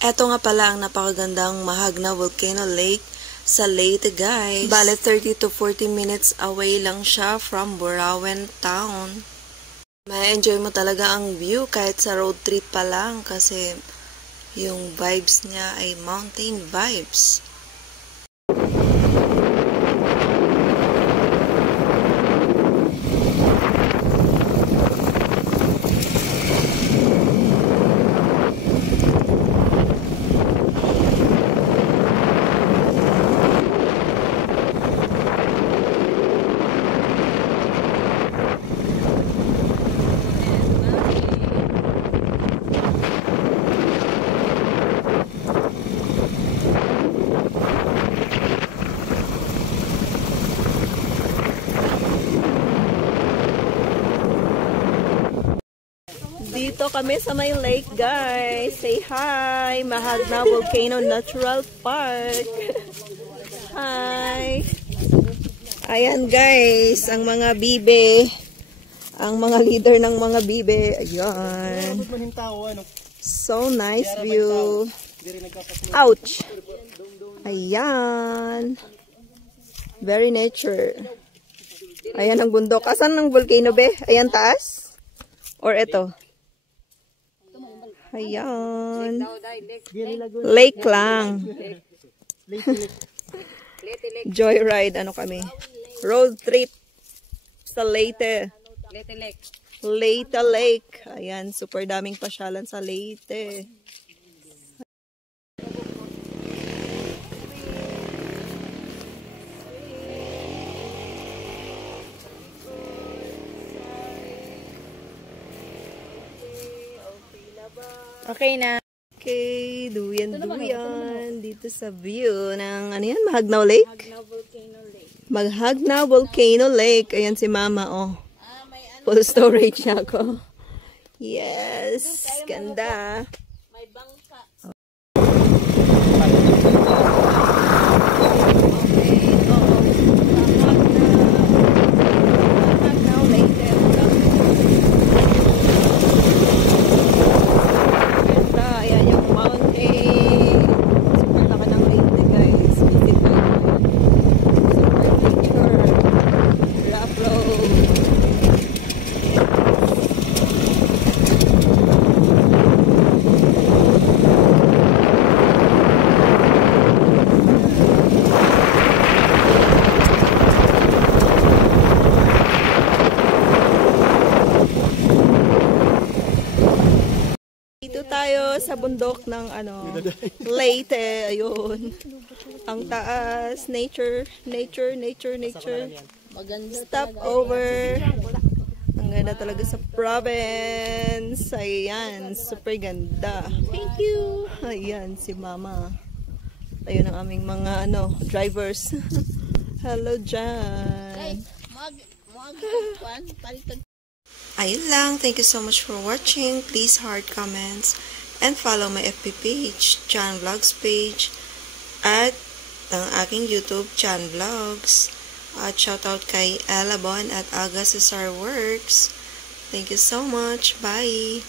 Eto nga pala ang napakagandang Mahagna Volcano Lake sa Leyte, guys. Bale, 30 to 40 minutes away lang siya from Burauen Town. May-enjoy mo talaga ang view kahit sa road trip pa lang kasi yung vibes niya ay mountain vibes. Dito kami sa may lake, guys. Say hi! Mahagna Volcano Natural Park. Hi! Ayan, guys. Ang mga bibe. Ang mga leader ng mga bibe. Ayan. So nice view. Ouch! Ayan. Very nature. Ayan ang bundok. Asan ang volcano, be? Ayan taas? Or ito? Ayan. Lake lang. Joyride, ano kami? Road trip sa Leyte. Leyte Lake. Ayan, super daming pasyalan sa Leyte. Okay na. Okay, duyan dito sa view ng ano yan, Mahagna Lake? Mahagna Volcano Lake. Ayan si Mama, oh. Full storage niya ako. Yes, ganda. May bangka. Tayo sa bundok ng ano, Leyte. Ayun. Ang taas, nature. Stop over. Ang ganda talaga sa province. Ayan, super ganda. Thank you. Ayan si Mama. Ayun ang aming mga ano, drivers. Hello dyan. Ayun lang. Thank you so much for watching. Please heart, comments, and follow my FB page, Chan Vlogs page, at ang aking YouTube, Chan Vlogs. At shoutout kay Ella Bon at Aga Cesar Works. Thank you so much. Bye!